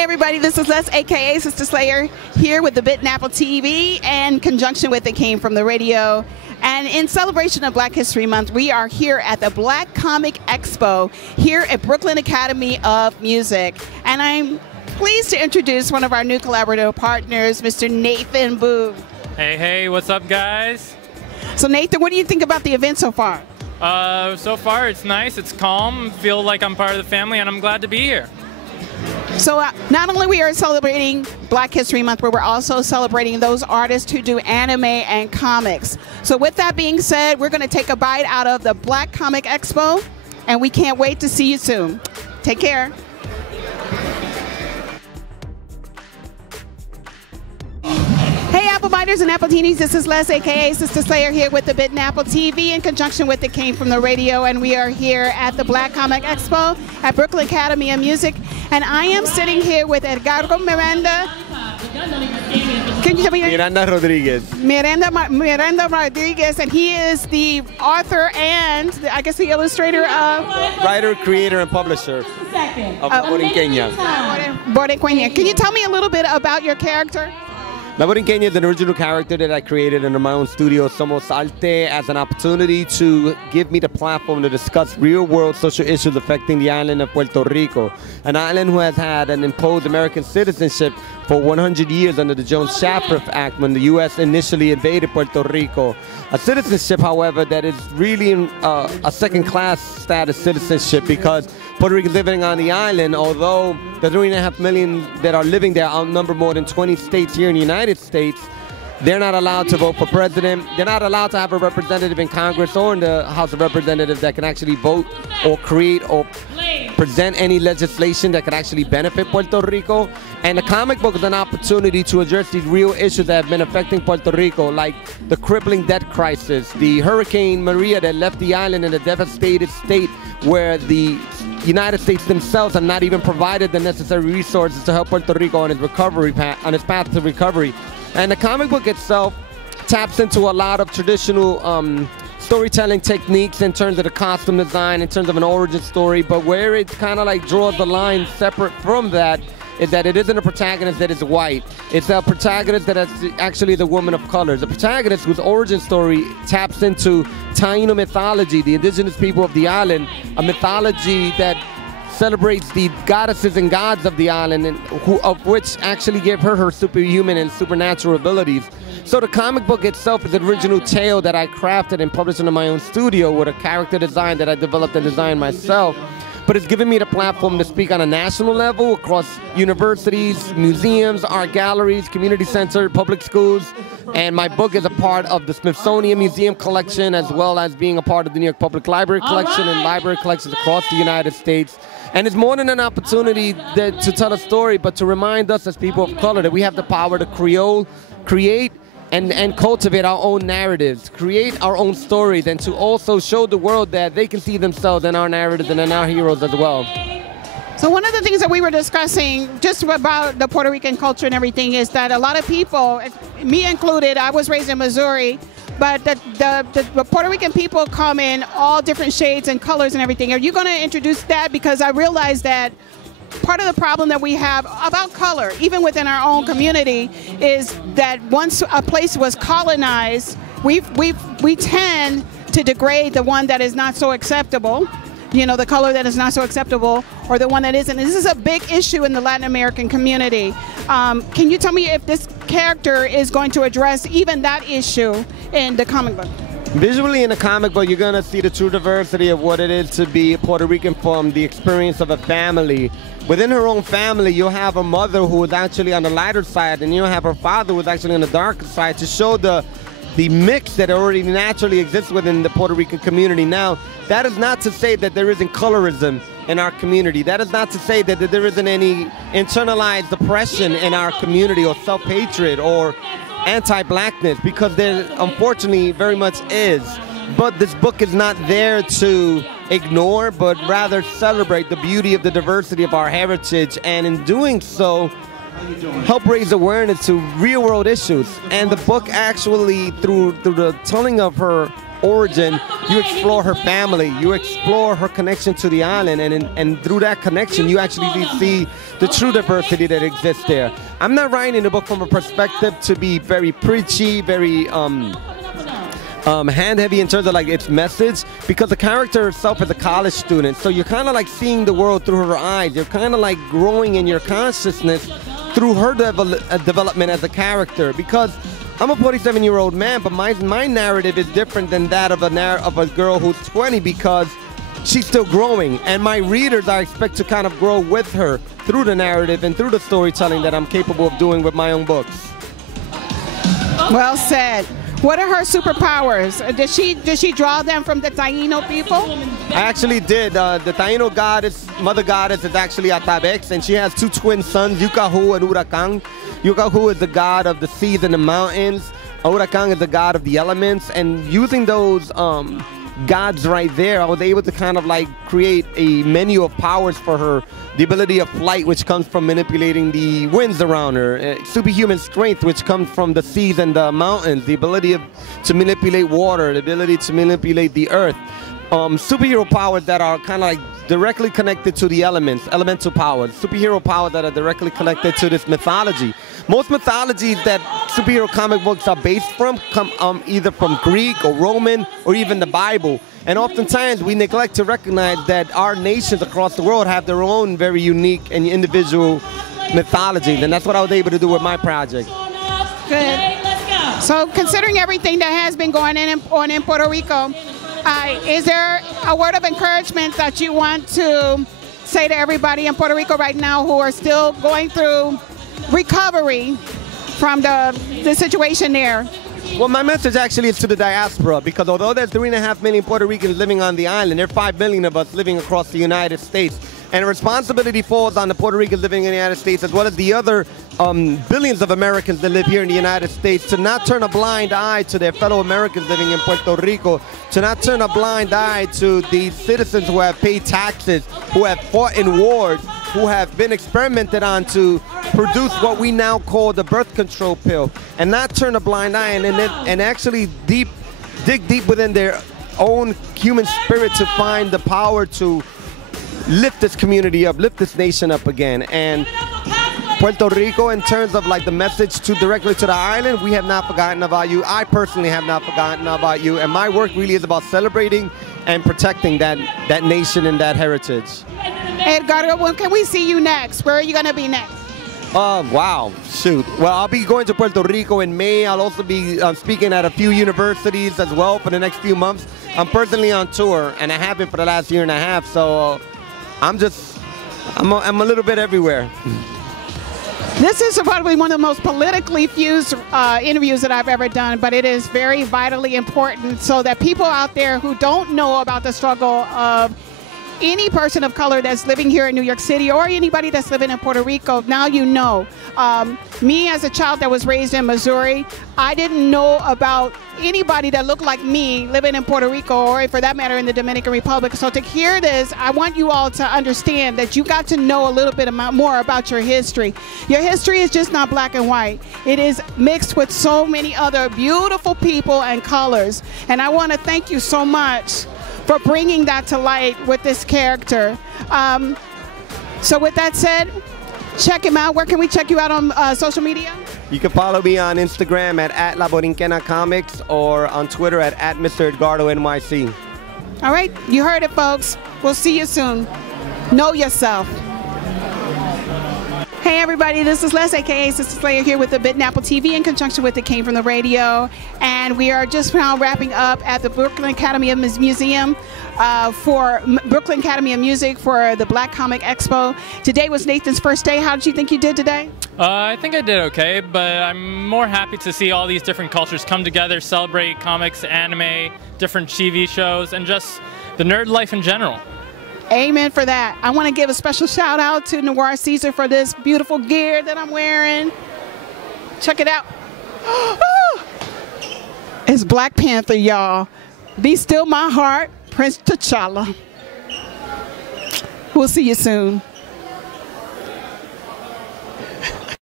Hey everybody, this is Les, aka Sister Slayer, here with the Bit and Apple TV in conjunction with It Came From the Radio. And in celebration of Black History Month, we are here at the Black Comix Expo here at Brooklyn Academy of Music. And I'm pleased to introduce one of our new collaborative partners, Mr. Nathan Boo. Hey, hey, what's up, guys? So Nathan, what do you think about the event so far? So far it's nice, it's calm, feel like I'm part of the family, and I'm glad to be here. So not only we are celebrating Black History Month, but we're also celebrating those artists who do anime and comics. So with that being said, we're going to take a bite out of the Black Comix Expo, and we can't wait to see you soon. Take care. Hey Apple Biters and Appletinis, this is Les, aka Sister Slayer, here with the Bit and Apple TV in conjunction with It Came From the Radio, and we are here at the Black Comix Expo at Brooklyn Academy of Music, and I am sitting here with Edgardo Miranda. Can you tell me? Miranda Rodriguez. Miranda Rodriguez, and he is the author and I guess the illustrator of Writer, creator, and publisher of Borinquena. Borinquena. Can you tell me a little bit about your character? La Borinquena is an original character that I created under my own studio, Somos Arte, as an opportunity to give me the platform to discuss real-world social issues affecting the island of Puerto Rico, an island who has had an imposed American citizenship for 100 years under the Jones-Shafriff Act when the U.S. initially invaded Puerto Rico. A citizenship, however, that is really a second-class status citizenship because Puerto Rico is living on the island, although the 3.5 million that are living there outnumber more than 20 states here in the United States. They're not allowed to vote for president. They're not allowed to have a representative in Congress or in the House of Representatives that can actually vote or create or present any legislation that could actually benefit Puerto Rico. And the comic book is an opportunity to address these real issues that have been affecting Puerto Rico, like the crippling debt crisis, the Hurricane Maria that left the island in a devastated state where the United States themselves have not even provided the necessary resources to help Puerto Rico on its recovery on its path to recovery. And the comic book itself taps into a lot of traditional storytelling techniques in terms of the costume design, in terms of an origin story, but where it kind of like draws the line separate from that is that it isn't a protagonist that is white. It's a protagonist that is actually the woman of color. The protagonist whose origin story taps into Taino mythology, the indigenous people of the island, a mythology that celebrates the goddesses and gods of the island, and of which actually give her superhuman and supernatural abilities. So the comic book itself is an original tale that I crafted and published in my own studio with a character design that I developed and designed myself. But it's given me the platform to speak on a national level across universities, museums, art galleries, community centers, public schools. And my book is a part of the Smithsonian Museum collection, as well as being a part of the New York Public Library collection and library collections across the United States. And it's more than an opportunity to tell a story, but to remind us as people of color that we have the power to create and cultivate our own narratives, create our own stories, and to also show the world that they can see themselves in our narratives and in our heroes as well. So one of the things that we were discussing just about the Puerto Rican culture and everything is that a lot of people, me included, I was raised in Missouri, but the Puerto Rican people come in all different shades and colors and everything. Are you going to introduce that? Because I realized that part of the problem that we have about color, even within our own community, is that once a place was colonized, we tend to degrade the one that is not so acceptable, you know, the color that is not so acceptable, or the one that isn't. And this is a big issue in the Latin American community. Can you tell me if this character is going to address even that issue in the comic book? Visually in the comic book, you're going to see the true diversity of what it is to be Puerto Rican from the experience of a family. Within her own family, you'll have a mother who is actually on the lighter side, and you'll have her father who is actually on the darker side, to show the mix that already naturally exists within the Puerto Rican community. Now, that is not to say that there isn't colorism in our community. That is not to say that there isn't any internalized oppression in our community, or self-hatred, or anti-blackness, because there unfortunately very much is. But this book is not there to ignore, but rather celebrate the beauty of the diversity of our heritage, and in doing so, help raise awareness to real-world issues. And the book actually, through the telling of her origin, you explore her family, you explore her connection to the island, and through that connection, you actually see the true diversity that exists there. I'm not writing the book from a perspective to be very preachy, very hand heavy in terms of like its message, because the character herself is a college student, so you're kind of like seeing the world through her eyes. You're kind of like growing in your consciousness through her development as a character, because I'm a 47-year-old man, but my narrative is different than that of a girl who's 20, because she's still growing, and my readers I expect to kind of grow with her through the narrative and through the storytelling that I'm capable of doing with my own books. Well said. What are her superpowers? Did she draw them from the Taino people? I actually did. The Taino goddess, mother goddess, is actually Atabex, and she has two twin sons, Yukahu and Huracan. Yukahu is the god of the seas and the mountains. Huracan is the god of the elements, and using those gods right there, I was able to kind of like create a menu of powers for her. The ability of flight, which comes from manipulating the winds around her. Superhuman strength, which comes from the seas and the mountains. The ability to manipulate water, the ability to manipulate the earth. Superhero powers that are kind of like directly connected to the elements, elemental powers. Superhero powers that are directly connected to this mythology. Most mythologies that superhero comic books are based from come either from Greek or Roman or even the Bible. And oftentimes we neglect to recognize that our nations across the world have their own very unique and individual mythologies. And that's what I was able to do with my project. Good. So considering everything that has been going on in Puerto Rico, is there a word of encouragement that you want to say to everybody in Puerto Rico right now who are still going through recovery from the situation there? Well, my message actually is to the diaspora, because although there's 3.5 million Puerto Ricans living on the island, there are 5 million of us living across the United States. And responsibility falls on the Puerto Ricans living in the United States, as well as the other billions of Americans that live here in the United States, to not turn a blind eye to their fellow Americans living in Puerto Rico, to not turn a blind eye to the citizens who have paid taxes, who have fought in wars, who have been experimented on to produce what we now call the birth control pill, and not turn a blind eye and actually dig deep within their own human spirit to find the power to lift this community up, lift this nation up again. And Puerto Rico, in terms of like the message directly to the island, we have not forgotten about you. I personally have not forgotten about you, and my work really is about celebrating and protecting that nation and that heritage. Edgardo, when can we see you next? Where are you going to be next? Wow, shoot. Well, I'll be going to Puerto Rico in May. I'll also be speaking at a few universities as well for the next few months. I'm personally on tour, and I have been for the last year and a half, so I'm a little bit everywhere. This is probably one of the most politically fused interviews that I've ever done, but it is very vitally important so that people out there who don't know about the struggle of any person of color that's living here in New York City or anybody that's living in Puerto Rico, now you know. Me as a child that was raised in Missouri, I didn't know about anybody that looked like me living in Puerto Rico, or for that matter in the Dominican Republic. So to hear this, I want you all to understand that you got to know a little bit more about your history. Your history is just not black and white. It is mixed with so many other beautiful people and colors. And I want to thank you so much for bringing that to light with this character. So with that said, check him out. Where can we check you out on social media? You can follow me on Instagram at La Borinquena Comics, or on Twitter at Mr. Edgardo NYC. All right, you heard it, folks. We'll see you soon. Know yourself. Hey everybody, this is Les, aka Sister Slayer, here with the Bitten Apple TV in conjunction with It Came From The Radio. And we are just now wrapping up at the Brooklyn Academy of Museum for Brooklyn Academy of Music for the Black Comix Expo. Today was Nathan's first day. How did you think you did today? I think I did okay, but I'm more happy to see all these different cultures come together, celebrate comics, anime, different TV shows, and just the nerd life in general. Amen for that. I want to give a special shout out to Noir Caesar for this beautiful gear that I'm wearing. Check it out. It's Black Panther, y'all. Be Still My Heart, Prince T'Challa. We'll see you soon.